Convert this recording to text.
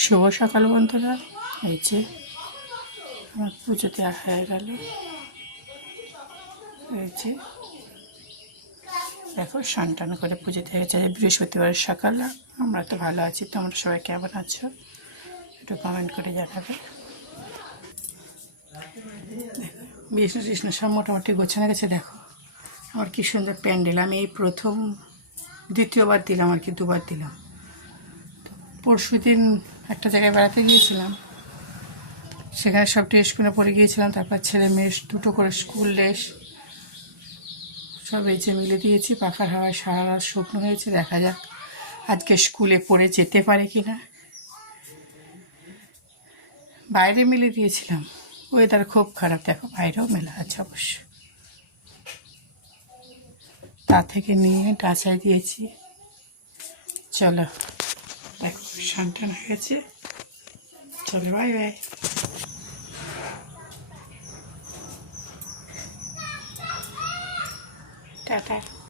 শুভ সকাল বন্ধুরা। এই যে আমার পুজো দেওয়া হয়ে গেল। এই যে দেখো স্নান করে পুজো দিয়ে গেছে। বৃহস্পতিবার সকাল। আমরা তো ভালো আছি, তোমরা সবাই কেমন আছো একটু কমেন্ট করে জানাবে। বিষ্ণু কৃষ্ণ সব মোটামুটি গোছানো গেছে। দেখো আমার কি সুন্দর প্যান্ডেল। আমি এই প্রথম দ্বিতীয়বার দিলাম আর কি, দুবার দিলাম। পরশু দিন একটা জায়গায় বেড়াতে গিয়েছিলাম, সেখানে সব ড্রেস কিনে পরে গিয়েছিলাম। তারপর ছেলে মেয়ের দুটো করে স্কুল ড্রেস সব এই যে মিলে দিয়েছি। পাখার হাওয়ায় সারা রাত শুকনো হয়েছে। দেখা যাক আজকে স্কুলে পরে যেতে পারে কি না। বাইরে মিলে দিয়েছিলাম, ওয়েদার খুব খারাপ। দেখো বাইরেও মেলা আছে অবশ্য, তা থেকে নিয়ে ডাচায় দিয়েছি। চলো দেখো সানটান হয়ে গেছে। চলো বাই বাই, টাটা।